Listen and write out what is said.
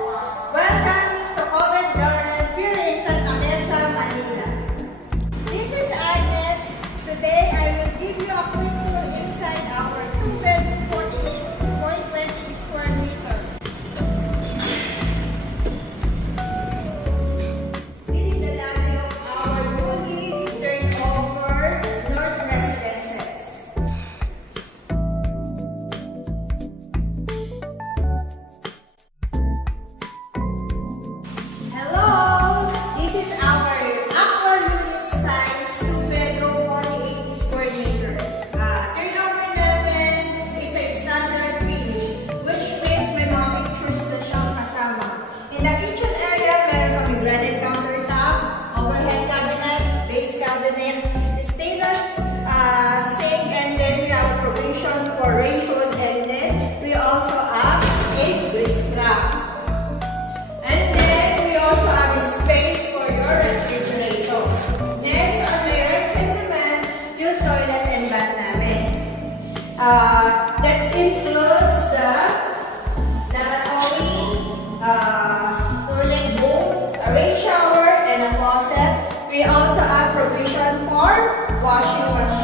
Welcome to Covent Garden here in Santa Mesa, Manila. This is Agnes. Today I will give you a quick tour inside our 2-bedroom 48.20 square meter. This is the lobby of our newly turned over North Residences. Hello! This is our actual unit size 2-bedroom 48 square meter. Turnover namin, it's a standard finish, which means may mga pictures na siyang kasama. In the kitchen area, meron kami granite countertop, overhead cabinet, base cabinet, stainless sink, and then we have provision for range hood, and then we also have a grease trap. And then we also have a space for your refrigerator. Next, on my right side naman, yung toilet and bath namin. That includes the lavatory, toilet bowl, a rain shower, and a faucet. We also have provision for washing machine.